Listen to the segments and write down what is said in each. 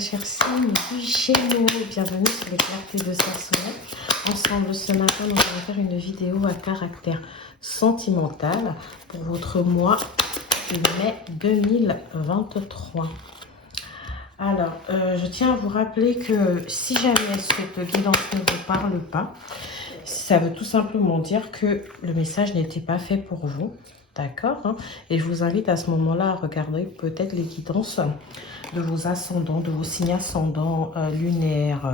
chers signes du Gémeaux, bienvenue sur les cartes de sorcellerie. Ensemble ce matin, nous allons faire une vidéo à caractère sentimental pour votre mois de mai 2023. Alors, je tiens à vous rappeler que si jamais cette guidance ne vous parle pas, ça veut tout simplement dire que le message n'était pas fait pour vous. D'accord, hein? Et je vous invite à ce moment-là à regarder peut-être les guidances de vos ascendants, de vos signes ascendants, lunaires,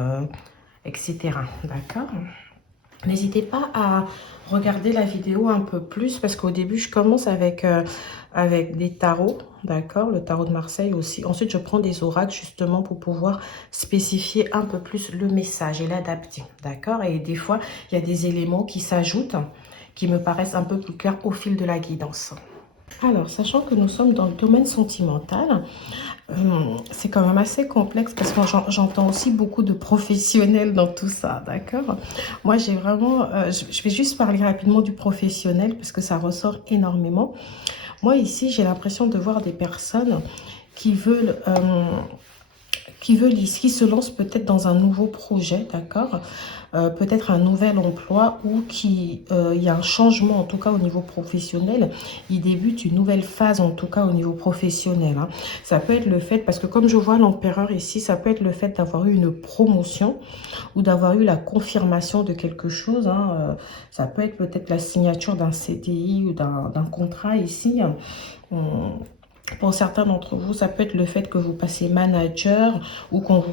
etc. D'accord? N'hésitez pas à regarder la vidéo un peu plus parce qu'au début, je commence avec des tarots, d'accord? Le tarot de Marseille aussi. Ensuite, je prends des oracles justement pour pouvoir spécifier un peu plus le message et l'adapter, d'accord? Et des fois, il y a des éléments qui s'ajoutent, qui me paraissent un peu plus clairs au fil de la guidance. Alors, sachant que nous sommes dans le domaine sentimental, c'est quand même assez complexe parce que j'entends aussi beaucoup de professionnels dans tout ça, d'accord? Moi, j'ai vraiment... je vais juste parler rapidement du professionnel parce que ça ressort énormément. Moi, ici, j'ai l'impression de voir des personnes qui veulent... qui se lancent peut-être dans un nouveau projet, d'accord, peut-être un nouvel emploi ou il y a un changement en tout cas au niveau professionnel, il débute une nouvelle phase en tout cas au niveau professionnel, hein. Ça peut être le fait, parce que comme je vois l'empereur ici, ça peut être le fait d'avoir eu une promotion ou d'avoir eu la confirmation de quelque chose, hein. Ça peut être peut-être la signature d'un CDI ou d'un contrat ici. Pour certains d'entre vous, ça peut être le fait que vous passez manager ou qu'on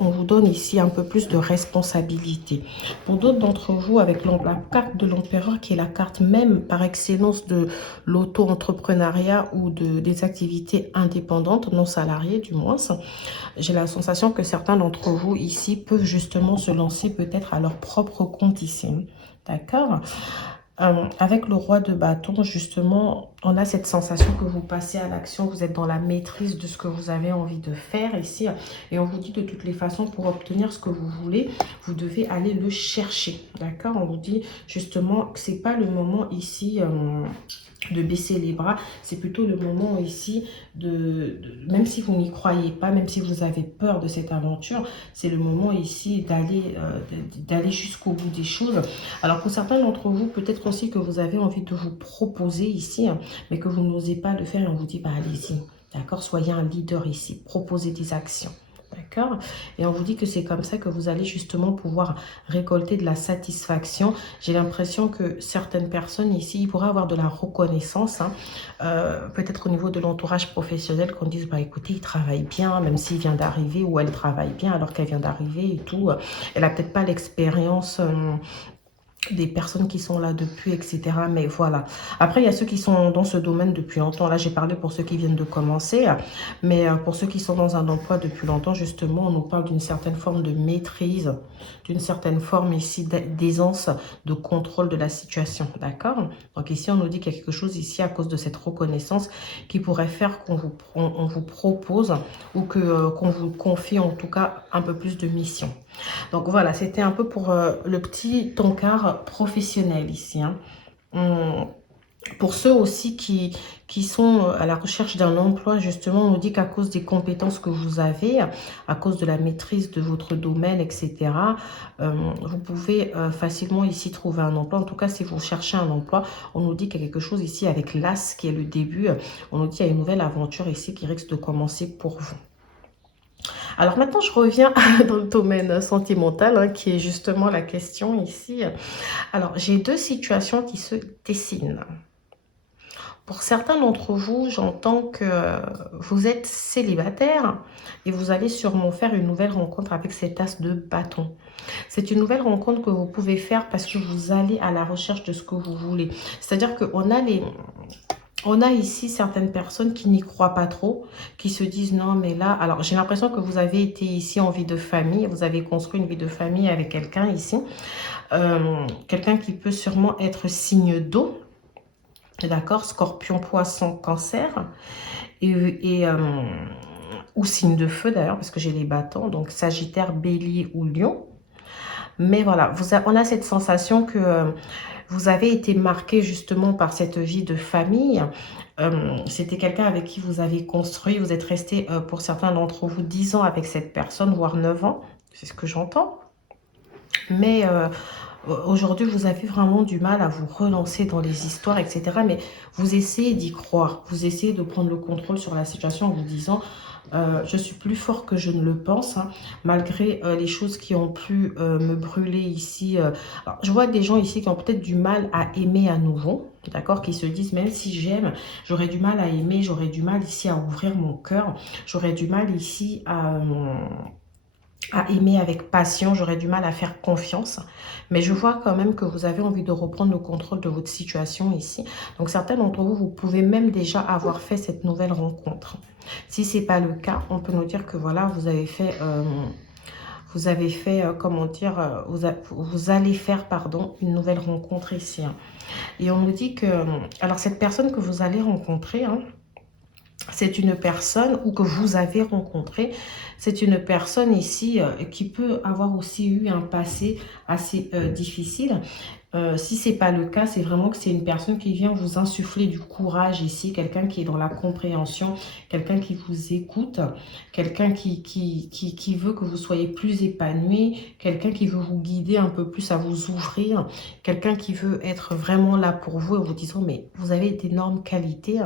vous donne ici un peu plus de responsabilité. Pour d'autres d'entre vous, avec la carte de l'empereur qui est la carte même par excellence de l'auto-entrepreneuriat ou des activités indépendantes, non salariées du moins, j'ai la sensation que certains d'entre vous ici peuvent justement se lancer peut-être à leur propre compte ici. D'accord? Avec le roi de bâton, justement, on a cette sensation que vous passez à l'action, vous êtes dans la maîtrise de ce que vous avez envie de faire ici. Et on vous dit de toutes les façons, pour obtenir ce que vous voulez, vous devez aller le chercher. D'accord? On vous dit justement que ce n'est pas le moment ici de baisser les bras, c'est plutôt le moment ici même si vous n'y croyez pas, même si vous avez peur de cette aventure, c'est le moment ici d'aller jusqu'au bout des choses. Alors pour certains d'entre vous, peut-être aussi que vous avez envie de vous proposer ici, hein, mais que vous n'osez pas le faire et on vous dit, bah allez-y, d'accord, soyez un leader ici, proposez des actions. D'accord? Et on vous dit que c'est comme ça que vous allez justement pouvoir récolter de la satisfaction. J'ai l'impression que certaines personnes ici, ils pourraient avoir de la reconnaissance, hein, peut-être au niveau de l'entourage professionnel, qu'on dise, bah écoutez, il travaille bien, même s'il vient d'arriver, ou elle travaille bien alors qu'elle vient d'arriver et tout. Elle n'a peut-être pas l'expérience... des personnes qui sont là depuis, etc. Mais voilà. Après, il y a ceux qui sont dans ce domaine depuis longtemps. Là, j'ai parlé pour ceux qui viennent de commencer. Mais pour ceux qui sont dans un emploi depuis longtemps, justement, on nous parle d'une certaine forme de maîtrise, d'une certaine forme ici d'aisance, de contrôle de la situation. D'accord? Donc ici, on nous dit qu'il y a quelque chose ici à cause de cette reconnaissance qui pourrait faire qu'on vous propose ou qu'on vous confie en tout cas un peu plus de mission. Donc voilà, c'était un peu pour le petit encart professionnel ici, hein. Pour ceux aussi qui sont à la recherche d'un emploi, justement, on nous dit qu'à cause des compétences que vous avez, à cause de la maîtrise de votre domaine, etc., vous pouvez facilement ici trouver un emploi. En tout cas, si vous cherchez un emploi, on nous dit qu'il y a quelque chose ici avec l'As qui est le début. On nous dit qu'il y a une nouvelle aventure ici qui risque de commencer pour vous. Alors maintenant, je reviens dans le domaine sentimental, hein, qui est justement la question ici. Alors, j'ai deux situations qui se dessinent. Pour certains d'entre vous, j'entends que vous êtes célibataire et vous allez sûrement faire une nouvelle rencontre avec cet as de bâton. C'est une nouvelle rencontre que vous pouvez faire parce que vous allez à la recherche de ce que vous voulez. C'est-à-dire on a ici certaines personnes qui n'y croient pas trop, qui se disent non mais là, alors j'ai l'impression que vous avez été ici en vie de famille, vous avez construit une vie de famille avec quelqu'un ici, quelqu'un qui peut sûrement être signe d'eau, d'accord, scorpion, poisson, cancer, ou signe de feu d'ailleurs, parce que j'ai les bâtons, donc sagittaire, bélier ou lion. Mais voilà, on a cette sensation que Vous avez été marqué justement par cette vie de famille. C'était quelqu'un avec qui vous avez construit. Vous êtes resté, pour certains d'entre vous, 10 ans avec cette personne, voire 9 ans. C'est ce que j'entends. Mais aujourd'hui, vous avez vraiment du mal à vous relancer dans les histoires, etc. Mais vous essayez d'y croire. Vous essayez de prendre le contrôle sur la situation en vous disant je suis plus fort que je ne le pense, hein, malgré les choses qui ont pu me brûler ici. Alors, je vois des gens ici qui ont peut-être du mal à aimer à nouveau, d'accord, qui se disent même si j'aime, j'aurais du mal à aimer, j'aurais du mal ici à ouvrir mon cœur, j'aurais du mal ici à aimer avec passion, j'aurais du mal à faire confiance. Mais je vois quand même que vous avez envie de reprendre le contrôle de votre situation ici. Donc certains d'entre vous, vous pouvez même déjà avoir fait cette nouvelle rencontre. Si ce n'est pas le cas, on peut nous dire que voilà, vous avez fait, comment dire, vous allez faire, pardon, une nouvelle rencontre ici, hein. Et on nous dit que, alors cette personne que vous allez rencontrer, hein, c'est une personne, ou que vous avez rencontré, c'est une personne ici qui peut avoir aussi eu un passé assez difficile. Si ce n'est pas le cas, c'est vraiment que c'est une personne qui vient vous insuffler du courage ici, quelqu'un qui est dans la compréhension, quelqu'un qui vous écoute, quelqu'un qui veut que vous soyez plus épanoui, quelqu'un qui veut vous guider un peu plus à vous ouvrir, quelqu'un qui veut être vraiment là pour vous et vous disant mais vous avez d'énormes qualités,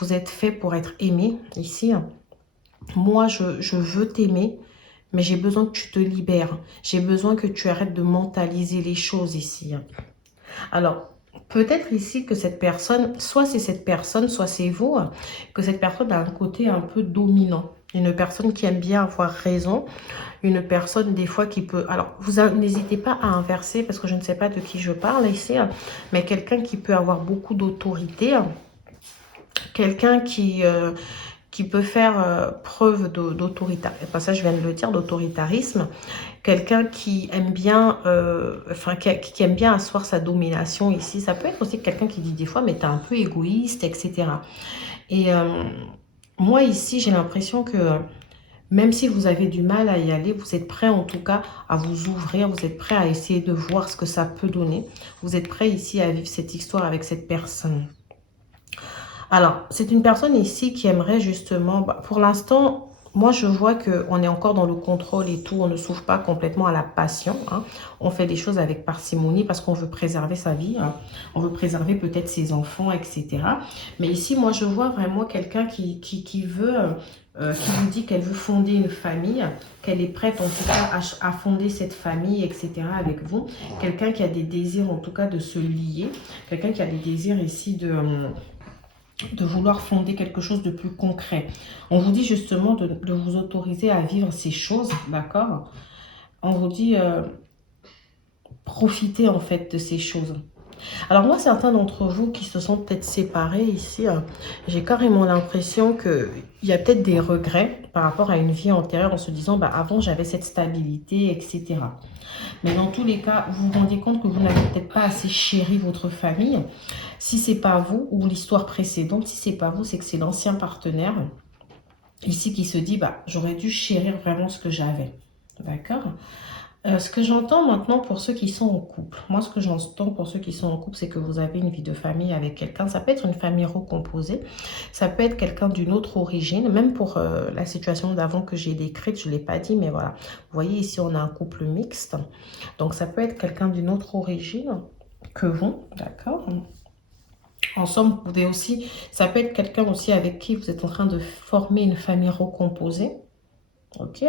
vous êtes fait pour être aimé ici. Moi, je veux t'aimer, mais j'ai besoin que tu te libères. J'ai besoin que tu arrêtes de mentaliser les choses ici. Alors, peut-être ici que cette personne, soit c'est cette personne, soit c'est vous, que cette personne a un côté un peu dominant. Une personne qui aime bien avoir raison. Une personne des fois qui peut... Alors, vous n'hésitez pas à inverser parce que je ne sais pas de qui je parle ici, mais quelqu'un qui peut avoir beaucoup d'autorité. Quelqu'un qui peut faire preuve d'autoritarisme, pas ça je viens de le dire, d'autoritarisme, quelqu'un qui aime bien, qui aime bien asseoir sa domination ici. Ça peut être aussi quelqu'un qui dit des fois, mais t'es un peu égoïste, etc. Et moi ici, j'ai l'impression que même si vous avez du mal à y aller, vous êtes prêt en tout cas à vous ouvrir, vous êtes prêt à essayer de voir ce que ça peut donner. Vous êtes prêt ici à vivre cette histoire avec cette personne. Alors, c'est une personne ici qui aimerait justement, pour l'instant, moi je vois qu'on est encore dans le contrôle et tout, on ne s'ouvre pas complètement à la passion, hein. On fait des choses avec parcimonie parce qu'on veut préserver sa vie, hein. On veut préserver peut-être ses enfants, etc. Mais ici, moi je vois vraiment quelqu'un qui veut, qui vous dit qu'elle veut fonder une famille, qu'elle est prête en tout cas à fonder cette famille, etc. avec vous. Quelqu'un qui a des désirs en tout cas de se lier, quelqu'un qui a des désirs ici de vouloir fonder quelque chose de plus concret. On vous dit justement de vous autoriser à vivre ces choses, d'accord? On vous dit profitez en fait de ces choses. Alors moi, certains d'entre vous qui se sont peut-être séparés ici, j'ai carrément l'impression qu'il y a peut-être des regrets par rapport à une vie antérieure en se disant, bah, avant j'avais cette stabilité, etc. Mais dans tous les cas, vous vous rendez compte que vous n'avez peut-être pas assez chéri votre famille. Si c'est pas vous, ou l'histoire précédente, si c'est pas vous, c'est que c'est l'ancien partenaire ici qui se dit, bah, j'aurais dû chérir vraiment ce que j'avais. D'accord? Ce que j'entends maintenant pour ceux qui sont en couple, moi ce que j'entends pour ceux qui sont en couple, c'est que vous avez une vie de famille avec quelqu'un. Ça peut être une famille recomposée, ça peut être quelqu'un d'une autre origine, même pour la situation d'avant que j'ai décrite, je ne l'ai pas dit, mais voilà. Vous voyez ici, on a un couple mixte, donc ça peut être quelqu'un d'une autre origine que vous, d'accord? En somme, vous pouvez aussi, ça peut être quelqu'un aussi avec qui vous êtes en train de former une famille recomposée. Ok.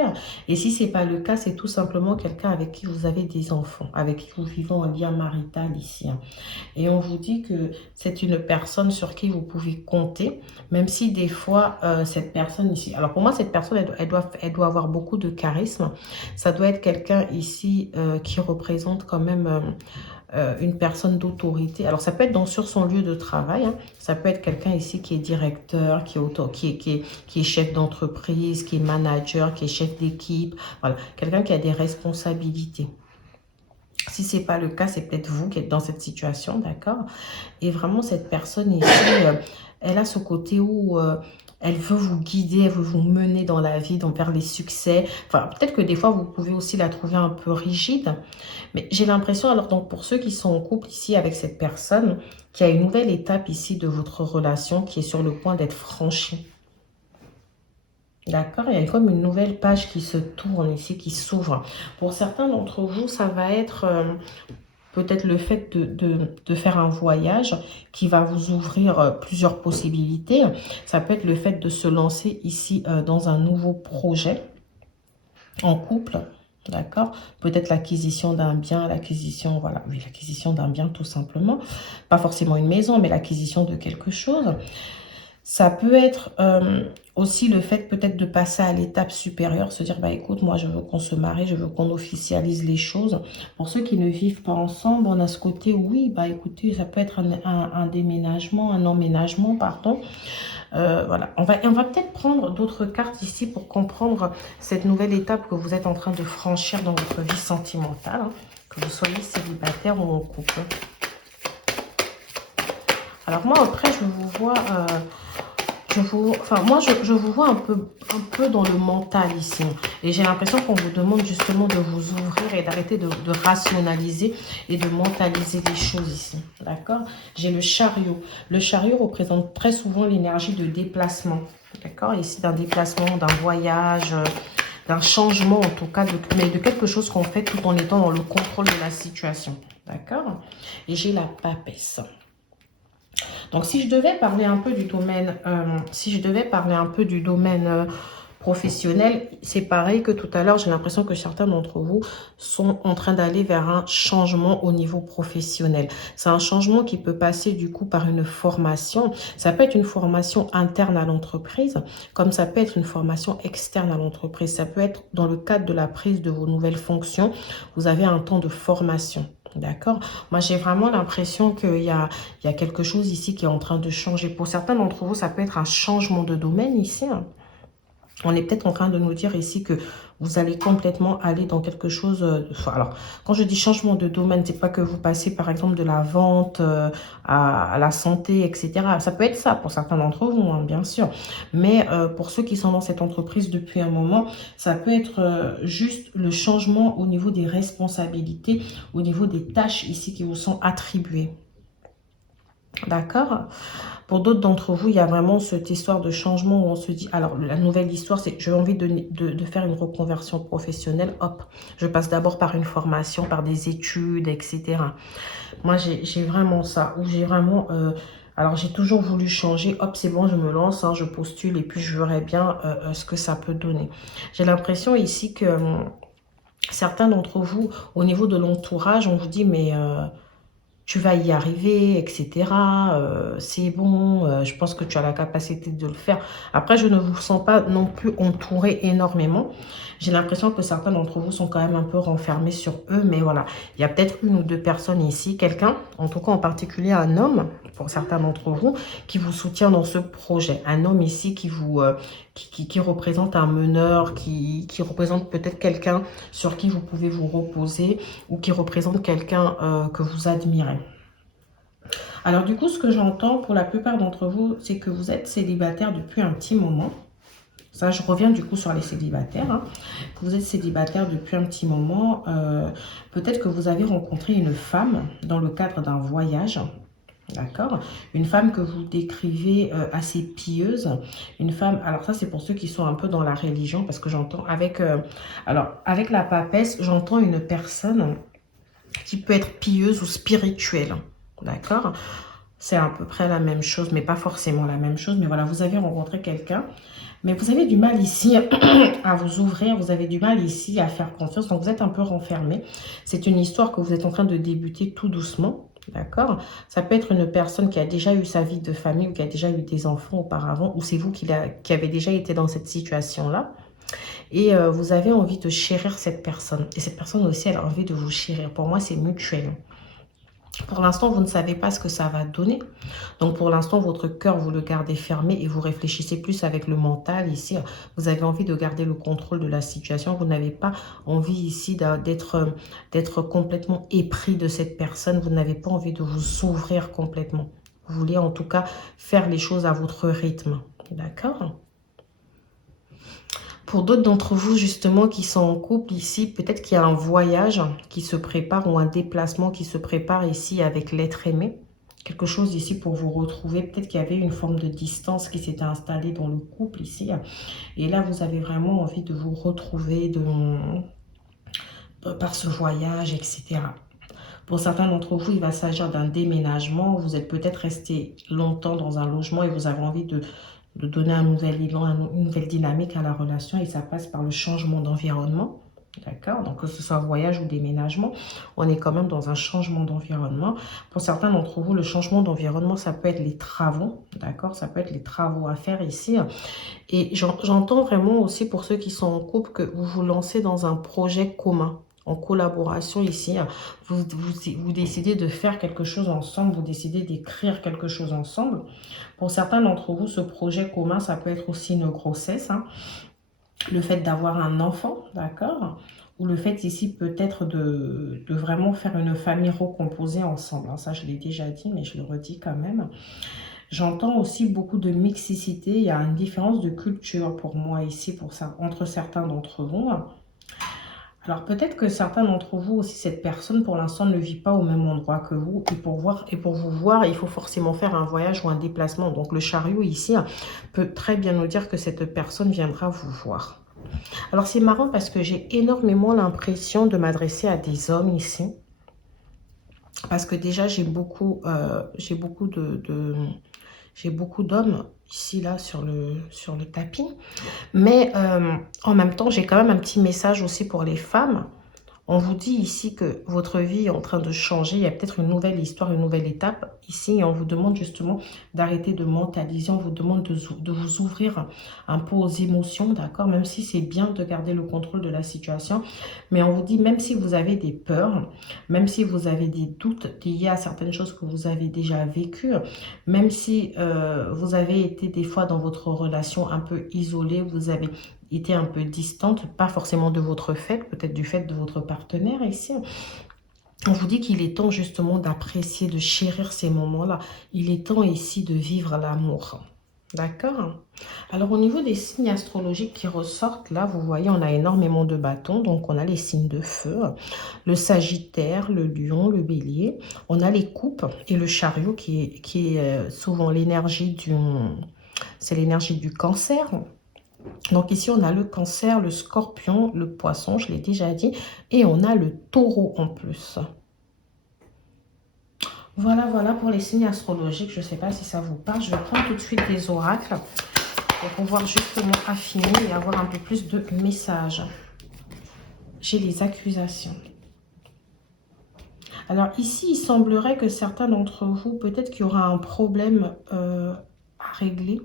Et si ce n'est pas le cas, c'est tout simplement quelqu'un avec qui vous avez des enfants, avec qui vous vivez en lien marital ici, hein. Et on vous dit que c'est une personne sur qui vous pouvez compter, même si des fois, cette personne ici... Alors pour moi, cette personne, elle doit avoir beaucoup de charisme. Ça doit être quelqu'un ici qui représente quand même... une personne d'autorité. Alors, ça peut être sur son lieu de travail, hein. Ça peut être quelqu'un ici qui est directeur, qui est chef d'entreprise, qui est manager, qui est chef d'équipe. Voilà, quelqu'un qui a des responsabilités. Si ce n'est pas le cas, c'est peut-être vous qui êtes dans cette situation, d'accord? Et vraiment, cette personne ici, elle a ce côté où elle veut vous guider, elle veut vous mener dans la vie, donc vers les succès. Enfin, peut-être que des fois, vous pouvez aussi la trouver un peu rigide. Mais j'ai l'impression, alors donc pour ceux qui sont en couple ici avec cette personne, qu'il y a une nouvelle étape ici de votre relation qui est sur le point d'être franchie. D'accord, il y a comme une nouvelle page qui se tourne ici, qui s'ouvre. Pour certains d'entre vous, ça va être peut-être le fait de faire un voyage qui va vous ouvrir plusieurs possibilités. Ça peut être le fait de se lancer ici dans un nouveau projet en couple. D'accord? Peut-être l'acquisition d'un bien, l'acquisition, voilà, oui, l'acquisition d'un bien tout simplement. Pas forcément une maison, mais l'acquisition de quelque chose. Ça peut être aussi le fait peut-être de passer à l'étape supérieure, se dire, bah écoute, moi je veux qu'on se marie, je veux qu'on officialise les choses. Pour ceux qui ne vivent pas ensemble, on a ce côté, oui, bah écoutez, ça peut être un déménagement, un emménagement, pardon. Voilà, on va peut-être prendre d'autres cartes ici pour comprendre cette nouvelle étape que vous êtes en train de franchir dans votre vie sentimentale, hein, que vous soyez célibataire ou en couple. Alors moi, après, je vous vois... moi, je vous vois un peu dans le mental ici. Et j'ai l'impression qu'on vous demande justement de vous ouvrir et d'arrêter de rationaliser et de mentaliser les choses ici. D'accord? J'ai le chariot. Le chariot représente très souvent l'énergie de déplacement. D'accord? Ici, d'un déplacement, d'un voyage, d'un changement en tout cas, mais de quelque chose qu'on fait tout en étant dans le contrôle de la situation. D'accord? Et j'ai la papesse. Donc, si je devais parler un peu du domaine, professionnel, c'est pareil que tout à l'heure. J'ai l'impression que certains d'entre vous sont en train d'aller vers un changement au niveau professionnel. C'est un changement qui peut passer du coup par une formation. Ça peut être une formation interne à l'entreprise, comme ça peut être une formation externe à l'entreprise. Ça peut être dans le cadre de la prise de vos nouvelles fonctions. Vous avez un temps de formation. D'accord? Moi, j'ai vraiment l'impression qu'il y a quelque chose ici qui est en train de changer. Pour certains d'entre vous, ça peut être un changement de domaine ici, hein. On est peut-être en train de nous dire ici que vous allez complètement aller dans quelque chose... alors, quand je dis changement de domaine, c'est pas que vous passez par exemple de la vente à la santé, etc. Ça peut être ça pour certains d'entre vous, hein, bien sûr. Mais pour ceux qui sont dans cette entreprise depuis un moment, ça peut être juste le changement au niveau des responsabilités, au niveau des tâches ici qui vous sont attribuées. D'accord? Pour d'autres d'entre vous, il y a vraiment cette histoire de changement où on se dit, alors la nouvelle histoire, c'est j'ai envie de faire une reconversion professionnelle, hop, je passe d'abord par une formation, par des études, etc. Moi, j'ai vraiment ça, où j'ai vraiment, alors j'ai toujours voulu changer, hop, c'est bon, je me lance, hein, je postule et puis je verrai bien ce que ça peut donner. J'ai l'impression ici que certains d'entre vous, au niveau de l'entourage, on vous dit, mais... tu vas y arriver, etc. C'est bon, je pense que tu as la capacité de le faire. Après, je ne vous sens pas non plus entouré énormément. J'ai l'impression que certains d'entre vous sont quand même un peu renfermés sur eux. Mais voilà, il y a peut-être une ou deux personnes ici, quelqu'un, en tout cas en particulier un homme, pour certains d'entre vous, qui vous soutient dans ce projet. Un homme ici qui vous... qui représente un meneur, qui représente peut-être quelqu'un sur qui vous pouvez vous reposer ou qui représente quelqu'un que vous admirez. Alors du coup, ce que j'entends pour la plupart d'entre vous, c'est que vous êtes célibataire depuis un petit moment. Ça, je reviens du coup sur les célibataires. Hein. Vous êtes célibataire depuis un petit moment. Peut-être que vous avez rencontré une femme dans le cadre d'un voyage. D'accord? Une femme que vous décrivez assez pieuse. Une femme, alors ça c'est pour ceux qui sont un peu dans la religion, parce que j'entends avec, avec la papesse, j'entends une personne qui peut être pieuse ou spirituelle. D'accord? C'est à peu près la même chose, mais pas forcément la même chose. Mais voilà, vous avez rencontré quelqu'un, mais vous avez du mal ici à vous ouvrir, vous avez du mal ici à faire confiance, donc vous êtes un peu renfermé. C'est une histoire que vous êtes en train de débuter tout doucement. D'accord? Ça peut être une personne qui a déjà eu sa vie de famille ou qui a déjà eu des enfants auparavant, ou c'est vous qui avez déjà été dans cette situation-là. Et vous avez envie de chérir cette personne. Et cette personne aussi, elle a envie de vous chérir. Pour moi, c'est mutuel. Pour l'instant, vous ne savez pas ce que ça va donner. Donc, pour l'instant, votre cœur, vous le gardez fermé et vous réfléchissez plus avec le mental. Ici, vous avez envie de garder le contrôle de la situation. Vous n'avez pas envie ici d'être complètement épris de cette personne. Vous n'avez pas envie de vous ouvrir complètement. Vous voulez en tout cas faire les choses à votre rythme. D'accord ? Pour d'autres d'entre vous, justement, qui sont en couple ici, peut-être qu'il y a un voyage qui se prépare ou un déplacement qui se prépare ici avec l'être aimé. Quelque chose ici pour vous retrouver. Peut-être qu'il y avait une forme de distance qui s'était installée dans le couple ici. Et là, vous avez vraiment envie de vous retrouver par ce voyage, etc. Pour certains d'entre vous, il va s'agir d'un déménagement. Vous êtes peut-être resté longtemps dans un logement et vous avez envie de donner un nouvel élan, une nouvelle dynamique à la relation. Et ça passe par le changement d'environnement. D'accord? Donc, que ce soit voyage ou déménagement, on est quand même dans un changement d'environnement. Pour certains d'entre vous, le changement d'environnement, ça peut être les travaux. D'accord? Ça peut être les travaux à faire ici. Et j'entends vraiment aussi pour ceux qui sont en couple que vous vous lancez dans un projet commun, en collaboration ici. Vous décidez de faire quelque chose ensemble, vous décidez d'écrire quelque chose ensemble. Pour certains d'entre vous, ce projet commun, ça peut être aussi une grossesse, hein. Le fait d'avoir un enfant, d'accord? Ou le fait ici peut-être de vraiment faire une famille recomposée ensemble. Ça, je l'ai déjà dit, mais je le redis quand même. J'entends aussi beaucoup de mixicité. Il y a une différence de culture pour moi ici, entre certains d'entre vous. Alors peut-être que certains d'entre vous aussi, cette personne pour l'instant ne vit pas au même endroit que vous. Et pour vous voir, il faut forcément faire un voyage ou un déplacement. Donc le chariot ici peut très bien nous dire que cette personne viendra vous voir. Alors c'est marrant parce que j'ai énormément l'impression de m'adresser à des hommes ici. Parce que déjà j'ai beaucoup d'hommes ici, là, sur le tapis. Mais en même temps, j'ai quand même un petit message aussi pour les femmes. On vous dit ici que votre vie est en train de changer. Il y a peut-être une nouvelle histoire, une nouvelle étape ici. Et on vous demande justement d'arrêter de mentaliser. On vous demande de vous ouvrir un peu aux émotions, d'accord? Même si c'est bien de garder le contrôle de la situation. Mais on vous dit, même si vous avez des peurs, même si vous avez des doutes liés à certaines choses que vous avez déjà vécues, même si vous avez été des fois dans votre relation un peu isolée, vous avez été un peu distante, pas forcément de votre fait, peut-être du fait de votre partenaire ici. On vous dit qu'il est temps justement d'apprécier, de chérir ces moments-là. Il est temps ici de vivre l'amour. D'accord? Alors au niveau des signes astrologiques qui ressortent, là, vous voyez, on a énormément de bâtons. Donc on a les signes de feu, le Sagittaire, le Lion, le Bélier. On a les coupes et le chariot qui est souvent l'énergie c'est l'énergie du Cancer. Donc ici, on a le Cancer, le Scorpion, le Poisson, je l'ai déjà dit. Et on a le Taureau en plus. Voilà, voilà pour les signes astrologiques. Je ne sais pas si ça vous parle. Je vais prendre tout de suite des oracles pour pouvoir justement affiner et avoir un peu plus de messages. J'ai les accusations. Alors ici, il semblerait que certains d'entre vous, peut-être qu'il y aura un problème à régler.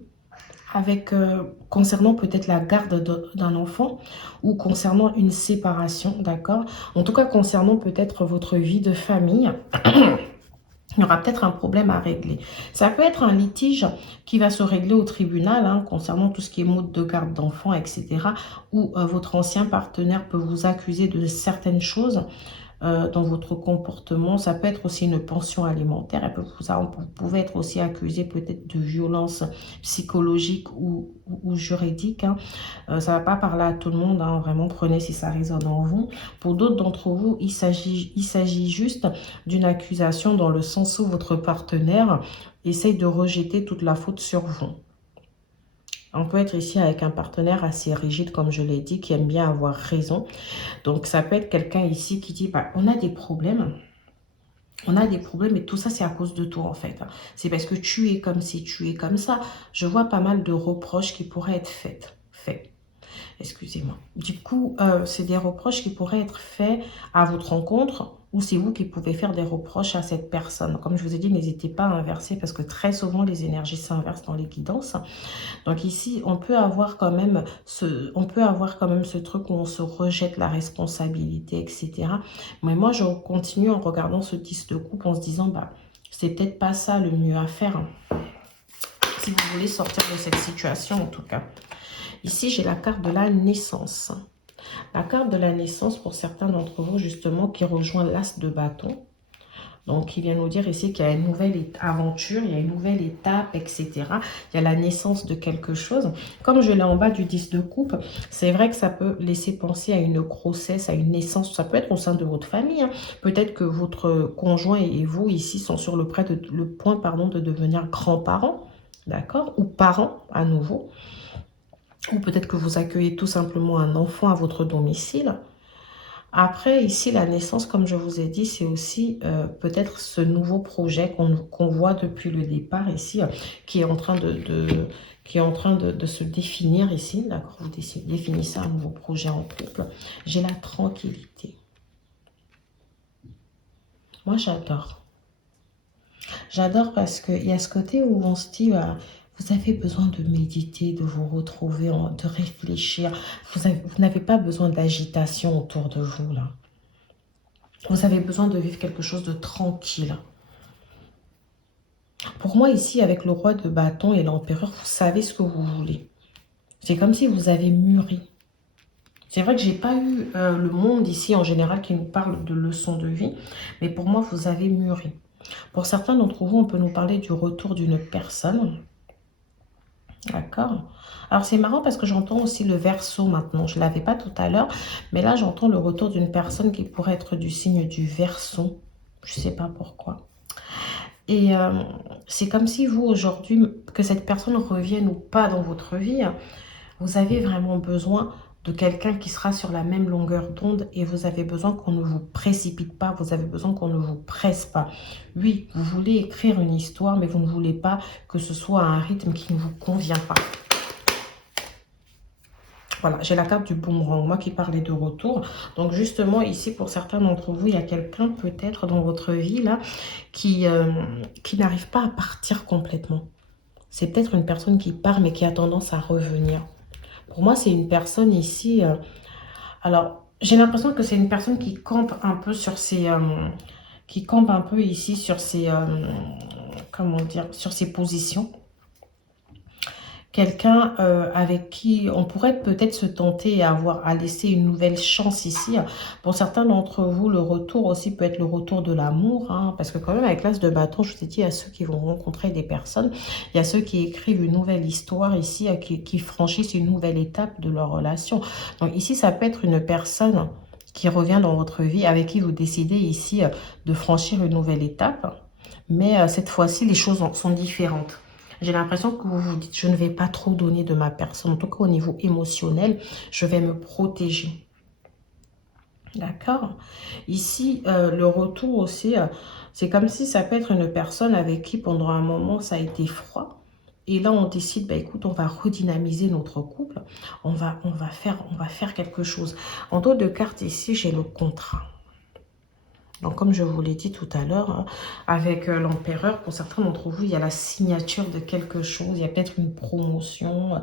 Concernant peut-être la garde d'un enfant ou concernant une séparation, d'accord? En tout cas, concernant peut-être votre vie de famille, il y aura peut-être un problème à régler. Ça peut être un litige qui va se régler au tribunal, hein, concernant tout ce qui est mode de garde d'enfants, etc. Où votre ancien partenaire peut vous accuser de certaines choses dans votre comportement. Ça peut être aussi une pension alimentaire. Vous pouvez être aussi accusé peut-être de violence psychologique ou juridique, hein. Ça ne va pas parler à tout le monde, hein. Vraiment, prenez si ça résonne en vous. Pour d'autres d'entre vous, il s'agit juste d'une accusation dans le sens où votre partenaire essaye de rejeter toute la faute sur vous. On peut être ici avec un partenaire assez rigide, comme je l'ai dit, qui aime bien avoir raison. Donc, ça peut être quelqu'un ici qui dit, bah, on a des problèmes. On a des problèmes et tout ça, c'est à cause de toi, en fait. C'est parce que tu es comme ci, tu es comme ça. Je vois pas mal de reproches qui pourraient être faits. Excusez-moi. Du coup, c'est des reproches qui pourraient être faits à votre rencontre ou c'est vous qui pouvez faire des reproches à cette personne. Comme je vous ai dit, n'hésitez pas à inverser parce que très souvent, les énergies s'inversent dans les guidances. Donc ici, on peut avoir quand même ce truc où on se rejette la responsabilité, etc. Mais moi, je continue en regardant ce 10 de coupe en se disant, bah, c'est peut-être pas ça le mieux à faire. Si vous voulez sortir de cette situation, en tout cas. Ici, j'ai la carte de la naissance. La carte de la naissance, pour certains d'entre vous, justement, qui rejoint l'as de bâton. Donc, il vient nous dire ici qu'il y a une nouvelle aventure, il y a une nouvelle étape, etc. Il y a la naissance de quelque chose. Comme je l'ai en bas du 10 de coupe, c'est vrai que ça peut laisser penser à une grossesse, à une naissance. Ça peut être au sein de votre famille, hein. Peut-être que votre conjoint et vous, ici, sont sur le point de devenir grands-parents, d'accord? Ou parents, à nouveau. Ou peut-être que vous accueillez tout simplement un enfant à votre domicile. Après, ici, la naissance, comme je vous ai dit, c'est aussi peut-être ce nouveau projet qu'on voit depuis le départ ici, qui est en train de se définir ici. D'accord, vous définissez un nouveau projet en couple. J'ai la tranquillité. Moi, j'adore. J'adore parce qu'il y a ce côté où on se dit, vous avez besoin de méditer, de vous retrouver, de réfléchir. Vous n'avez pas besoin d'agitation autour de vous, là. Vous avez besoin de vivre quelque chose de tranquille. Pour moi, ici, avec le roi de bâton et l'empereur, vous savez ce que vous voulez. C'est comme si vous avez mûri. C'est vrai que j'ai pas eu le monde ici, en général, qui nous parle de leçons de vie. Mais pour moi, vous avez mûri. Pour certains d'entre vous, on peut nous parler du retour d'une personne. D'accord. Alors, c'est marrant parce que j'entends aussi le Verseau maintenant. Je ne l'avais pas tout à l'heure. Mais là, j'entends le retour d'une personne qui pourrait être du signe du Verseau. Je ne sais pas pourquoi. Et c'est comme si vous, aujourd'hui, que cette personne revienne ou pas dans votre vie, vous avez vraiment besoin de quelqu'un qui sera sur la même longueur d'onde et vous avez besoin qu'on ne vous précipite pas, vous avez besoin qu'on ne vous presse pas. Oui, vous voulez écrire une histoire, mais vous ne voulez pas que ce soit à un rythme qui ne vous convient pas. Voilà, j'ai la carte du boomerang, moi qui parlais de retour. Donc justement, ici, pour certains d'entre vous, il y a quelqu'un peut-être dans votre vie, là, qui n'arrive pas à partir complètement. C'est peut-être une personne qui part, mais qui a tendance à revenir. Pour moi, c'est une personne ici... alors, j'ai l'impression que c'est une personne qui campe un peu sur ses... qui campe un peu ici sur ses... comment dire? Sur ses positions. Quelqu'un avec qui on pourrait peut-être se tenter à laisser une nouvelle chance ici. Pour certains d'entre vous, le retour aussi peut être le retour de l'amour. Hein, parce que quand même, avec l'as de bâton, je vous ai dit, il y a ceux qui vont rencontrer des personnes. Il y a ceux qui écrivent une nouvelle histoire ici, qui franchissent une nouvelle étape de leur relation. Donc ici, ça peut être une personne qui revient dans votre vie, avec qui vous décidez ici de franchir une nouvelle étape. Mais cette fois-ci, les choses sont différentes. J'ai l'impression que vous vous dites, je ne vais pas trop donner de ma personne. En tout cas, au niveau émotionnel, je vais me protéger. D'accord? Ici, le retour aussi, c'est comme si ça peut être une personne avec qui, pendant un moment, ça a été froid. Et là, on décide, bah, écoute, on va redynamiser notre couple. On va faire quelque chose. En dos de carte, ici, j'ai le contrat. Donc, comme je vous l'ai dit tout à l'heure, avec l'empereur, pour certains d'entre vous, il y a la signature de quelque chose. Il y a peut-être une promotion.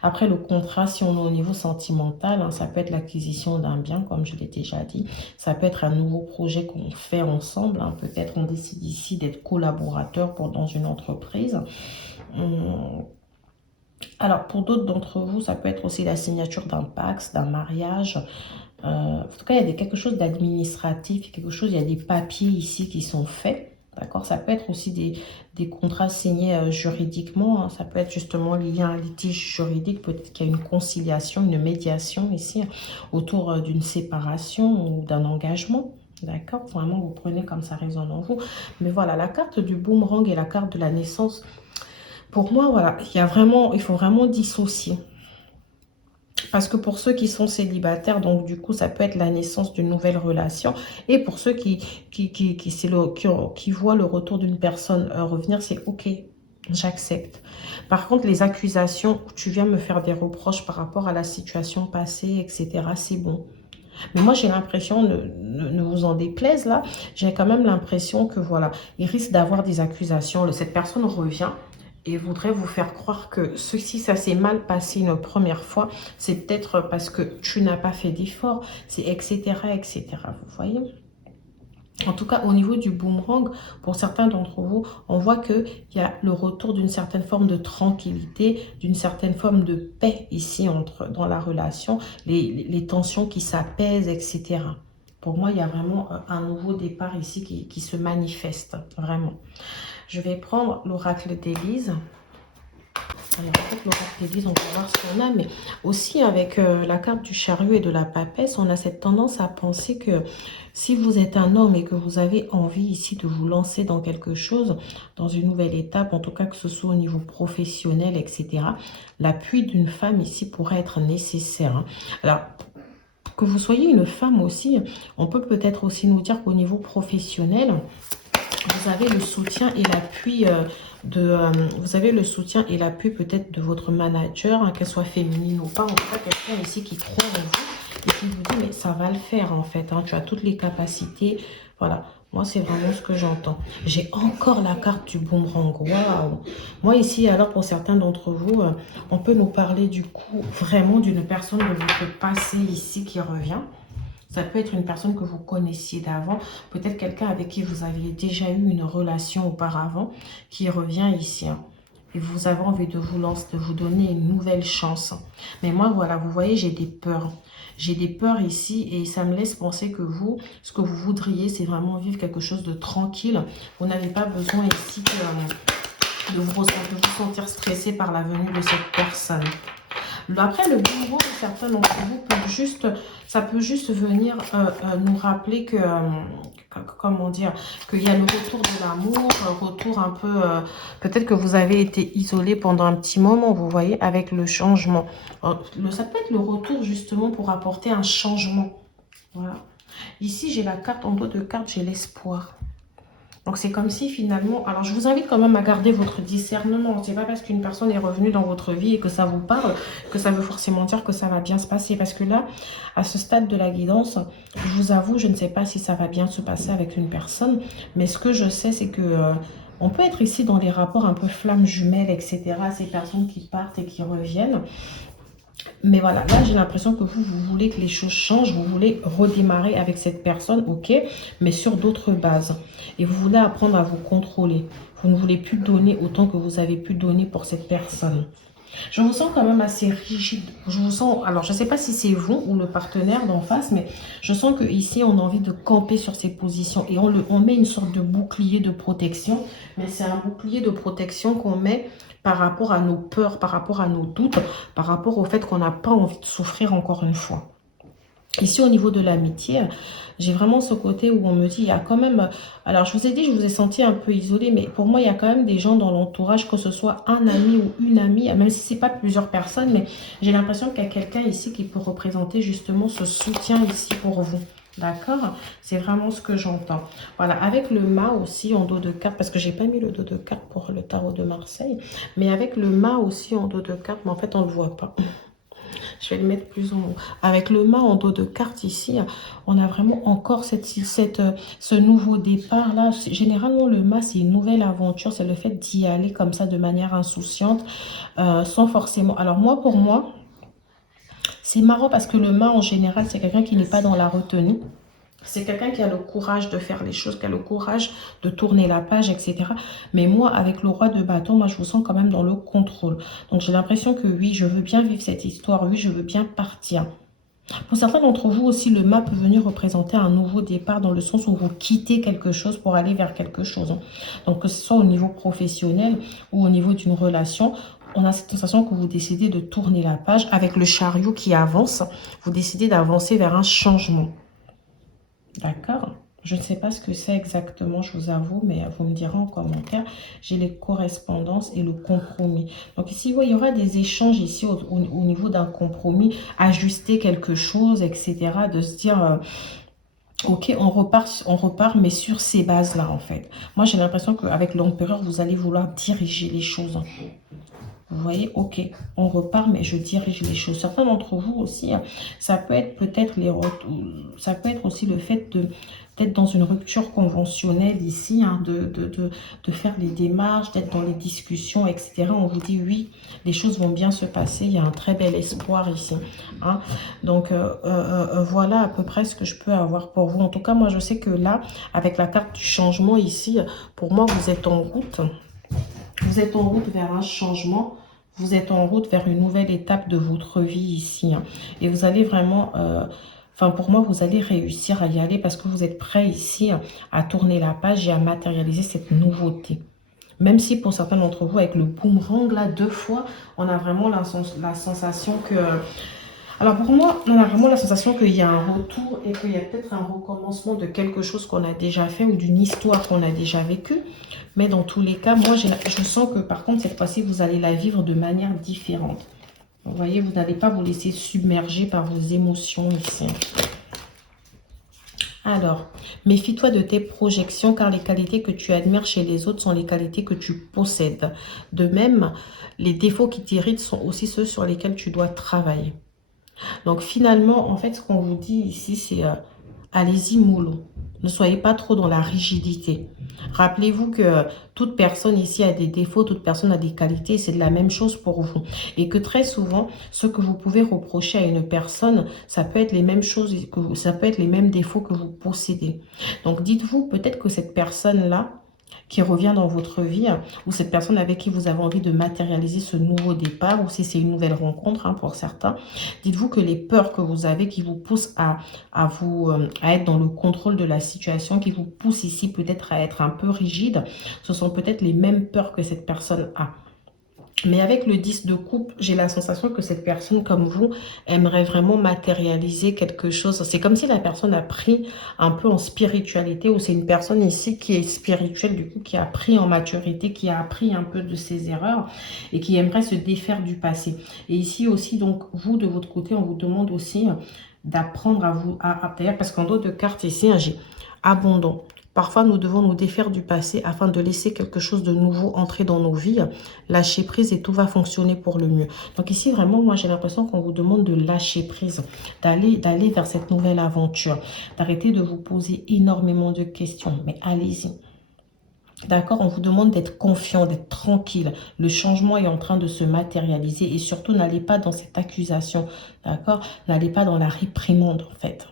Après, le contrat, si on est au niveau sentimental, hein, ça peut être l'acquisition d'un bien, comme je l'ai déjà dit. Ça peut être un nouveau projet qu'on fait ensemble. Hein. Peut-être on décide ici d'être collaborateur dans une entreprise. Alors, pour d'autres d'entre vous, ça peut être aussi la signature d'un Pacs, d'un mariage. En tout cas, il y a quelque chose d'administratif, il y a des papiers ici qui sont faits. D'accord? Ça peut être aussi des contrats signés juridiquement. Hein. Ça peut être justement lié à un litige juridique. Peut-être qu'il y a une conciliation, une médiation ici autour d'une séparation ou d'un engagement. D'accord? Vraiment, vous prenez comme ça résonne en vous. Mais voilà, la carte du boomerang et la carte de la naissance, pour moi, voilà, il faut vraiment dissocier. Parce que pour ceux qui sont célibataires, donc du coup, ça peut être la naissance d'une nouvelle relation. Et pour ceux qui voient le retour d'une personne revenir, c'est OK, j'accepte. Par contre, les accusations, tu viens me faire des reproches par rapport à la situation passée, etc., c'est bon. Mais moi, j'ai l'impression, ne vous en déplaise là, j'ai quand même l'impression que voilà, il risque d'avoir des accusations. Cette personne revient et voudrait vous faire croire que si ça s'est mal passé une première fois, c'est peut-être parce que tu n'as pas fait d'effort, c'est etc., etc. Vous voyez? En tout cas, au niveau du boomerang, pour certains d'entre vous, on voit qu'il y a le retour d'une certaine forme de tranquillité, d'une certaine forme de paix ici dans la relation, les tensions qui s'apaisent, etc. Pour moi, il y a vraiment un nouveau départ ici qui se manifeste, vraiment. Je vais prendre l'oracle d'Élise. Alors, avec l'oracle d'Élise, on va voir ce qu'on a, mais aussi avec la carte du chariot et de la papesse, on a cette tendance à penser que si vous êtes un homme et que vous avez envie ici de vous lancer dans quelque chose, dans une nouvelle étape, en tout cas que ce soit au niveau professionnel, etc., l'appui d'une femme ici pourrait être nécessaire. Hein. Alors, que vous soyez une femme aussi, on peut peut-être aussi nous dire qu'au niveau professionnel, vous avez le soutien et l'appui vous avez le soutien et l'appui peut-être de votre manager, hein, qu'elle soit féminine ou pas, en tout cas quelqu'un ici qui croit en vous et qui vous dit mais ça va le faire en fait, hein, tu as toutes les capacités, voilà. Moi, c'est vraiment ce que j'entends. J'ai encore la carte du boomerang. Waouh! Moi, ici, alors, pour certains d'entre vous, on peut nous parler du coup vraiment d'une personne de votre passé ici qui revient. Ça peut être une personne que vous connaissiez d'avant, peut-être quelqu'un avec qui vous aviez déjà eu une relation auparavant, qui revient ici. Hein. Et vous avez envie de vous lancer, de vous donner une nouvelle chance. Mais moi, voilà, vous voyez, j'ai des peurs. J'ai des peurs ici et ça me laisse penser que vous, ce que vous voudriez, c'est vraiment vivre quelque chose de tranquille. Vous n'avez pas besoin ici de vous sentir stressé par la venue de cette personne. Après, le boomerang de certains d'entre vous ça peut juste venir nous rappeler que, comment dire, qu'il y a le retour de l'amour, un retour un peu, peut-être que vous avez été isolé pendant un petit moment, vous voyez, avec le changement. Ça peut être le retour justement pour apporter un changement. Voilà. Ici, j'ai la carte en dos de carte, j'ai l'espoir. Donc, c'est comme si finalement... Alors, je vous invite quand même à garder votre discernement. C'est pas parce qu'une personne est revenue dans votre vie et que ça vous parle que ça veut forcément dire que ça va bien se passer. Parce que là, à ce stade de la guidance, je vous avoue, je ne sais pas si ça va bien se passer avec une personne. Mais ce que je sais, c'est que... on peut être ici dans des rapports un peu flammes jumelles, etc. Ces personnes qui partent et qui reviennent. Mais voilà, là, j'ai l'impression que vous voulez que les choses changent. Vous voulez redémarrer avec cette personne, ok, mais sur d'autres bases. Et vous voulez apprendre à vous contrôler. Vous ne voulez plus donner autant que vous avez pu donner pour cette personne. Je vous sens quand même assez rigide. Je vous sens, alors je ne sais pas si c'est vous ou le partenaire d'en face, mais je sens qu'ici, on a envie de camper sur ses positions. Et on met une sorte de bouclier de protection. Mais c'est un bouclier de protection qu'on met par rapport à nos peurs, par rapport à nos doutes, par rapport au fait qu'on n'a pas envie de souffrir encore une fois. Ici, au niveau de l'amitié, j'ai vraiment ce côté où on me dit, il y a quand même... Alors, je vous ai dit, je vous ai senti un peu isolé, mais pour moi, il y a quand même des gens dans l'entourage, que ce soit un ami ou une amie, même si ce n'est pas plusieurs personnes, mais j'ai l'impression qu'il y a quelqu'un ici qui peut représenter justement ce soutien ici pour vous. D'accord? C'est vraiment ce que j'entends. Voilà, avec le mât aussi en dos de carte, parce que j'ai pas mis le dos de carte pour le tarot de Marseille, mais avec le mât aussi en dos de carte, mais en fait, on ne le voit pas. Je vais le mettre plus en haut. Avec le mât en dos de carte ici, on a vraiment encore ce nouveau départ là. Généralement, le mât, c'est une nouvelle aventure. C'est le fait d'y aller comme ça de manière insouciante, sans forcément... Alors moi, pour moi, c'est marrant parce que le mât, en général, c'est quelqu'un qui n'est pas dans la retenue. C'est quelqu'un qui a le courage de faire les choses, qui a le courage de tourner la page, etc. Mais moi, avec le roi de bâton, moi, je vous sens quand même dans le contrôle. Donc, j'ai l'impression que oui, je veux bien vivre cette histoire. Oui, je veux bien partir. Pour certains d'entre vous aussi, le mât peut venir représenter un nouveau départ dans le sens où vous quittez quelque chose pour aller vers quelque chose. Donc, que ce soit au niveau professionnel ou au niveau d'une relation, on a cette sensation que vous décidez de tourner la page. Avec le chariot qui avance, vous décidez d'avancer vers un changement. D'accord? Je ne sais pas ce que c'est exactement, je vous avoue, mais vous me direz en commentaire. J'ai les correspondances et le compromis. Donc ici, il y aura des échanges ici au niveau d'un compromis, ajuster quelque chose, etc. De se dire, ok, on repart, mais sur ces bases-là, en fait. Moi, j'ai l'impression qu'avec l'empereur, vous allez vouloir diriger les choses. Vous voyez, ok, on repart, mais je dirige les choses. Certains d'entre vous aussi, hein, ça peut être peut-être les retours, ça peut être aussi le fait d'être dans une rupture conventionnelle ici, hein, de faire les démarches, d'être dans les discussions, etc. On vous dit oui, les choses vont bien se passer, il y a un très bel espoir ici. Hein. Donc, voilà à peu près ce que je peux avoir pour vous. En tout cas, moi, je sais que là, avec la carte du changement ici, pour moi, vous êtes en route. Vous êtes en route vers un changement. Vous êtes en route vers une nouvelle étape de votre vie ici. Hein. Et vous allez vraiment... Enfin, pour moi, vous allez réussir à y aller parce que vous êtes prêt ici à tourner la page et à matérialiser cette nouveauté. Même si pour certains d'entre vous, avec le boomerang, là, 2 fois, on a vraiment la sensation que... Alors pour moi, on a vraiment la sensation qu'il y a un retour et qu'il y a peut-être un recommencement de quelque chose qu'on a déjà fait ou d'une histoire qu'on a déjà vécue. Mais dans tous les cas, moi, je sens que par contre, cette fois-ci, vous allez la vivre de manière différente. Vous voyez, vous n'allez pas vous laisser submerger par vos émotions ici. Alors, méfie-toi de tes projections car les qualités que tu admires chez les autres sont les qualités que tu possèdes. De même, les défauts qui t'irritent sont aussi ceux sur lesquels tu dois travailler. Donc finalement, en fait, ce qu'on vous dit ici, c'est allez-y mollo. Ne soyez pas trop dans la rigidité. Rappelez-vous que toute personne ici a des défauts, toute personne a des qualités. C'est de la même chose pour vous. Et que très souvent, ce que vous pouvez reprocher à une personne, ça peut être les mêmes choses, ça peut être les mêmes défauts que vous possédez. Donc dites-vous peut-être que cette personne-là, qui revient dans votre vie, ou cette personne avec qui vous avez envie de matérialiser ce nouveau départ, ou si c'est une nouvelle rencontre hein, pour certains, dites-vous que les peurs que vous avez qui vous poussent à être dans le contrôle de la situation, qui vous poussent ici peut-être à être un peu rigide, ce sont peut-être les mêmes peurs que cette personne a. Mais avec le 10 de coupe, j'ai la sensation que cette personne comme vous aimerait vraiment matérialiser quelque chose. C'est comme si la personne a pris un peu en spiritualité ou c'est une personne ici qui est spirituelle, du coup, qui a pris en maturité, qui a appris un peu de ses erreurs et qui aimerait se défaire du passé. Et ici aussi, donc, vous, de votre côté, on vous demande aussi d'apprendre d'ailleurs, parce qu'en dos de carte ici, hein, j'ai abondant. Parfois, nous devons nous défaire du passé afin de laisser quelque chose de nouveau entrer dans nos vies. Lâcher prise et tout va fonctionner pour le mieux. Donc ici, vraiment, moi, j'ai l'impression qu'on vous demande de lâcher prise, d'aller vers cette nouvelle aventure, d'arrêter de vous poser énormément de questions. Mais allez-y. D'accord, on vous demande d'être confiant, d'être tranquille. Le changement est en train de se matérialiser et surtout, n'allez pas dans cette accusation. D'accord, n'allez pas dans la réprimande, en fait.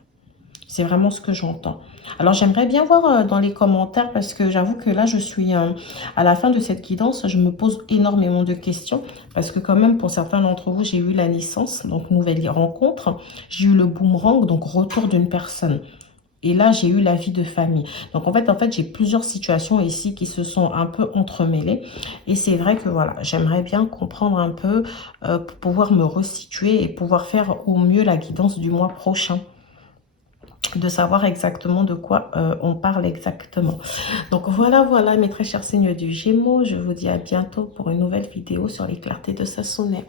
C'est vraiment ce que j'entends. Alors, j'aimerais bien voir dans les commentaires parce que j'avoue que là, je suis à la fin de cette guidance. Je me pose énormément de questions parce que quand même, pour certains d'entre vous, j'ai eu la naissance, donc nouvelle rencontre. J'ai eu le boomerang, donc retour d'une personne. Et là, j'ai eu la vie de famille. Donc, en fait j'ai plusieurs situations ici qui se sont un peu entremêlées. Et c'est vrai que, voilà, j'aimerais bien comprendre un peu pour pouvoir me resituer et pouvoir faire au mieux la guidance du mois prochain, de savoir exactement de quoi on parle exactement. Donc voilà mes très chers signes du Gémeaux, je vous dis à bientôt pour une nouvelle vidéo sur les clartés de Sassonet.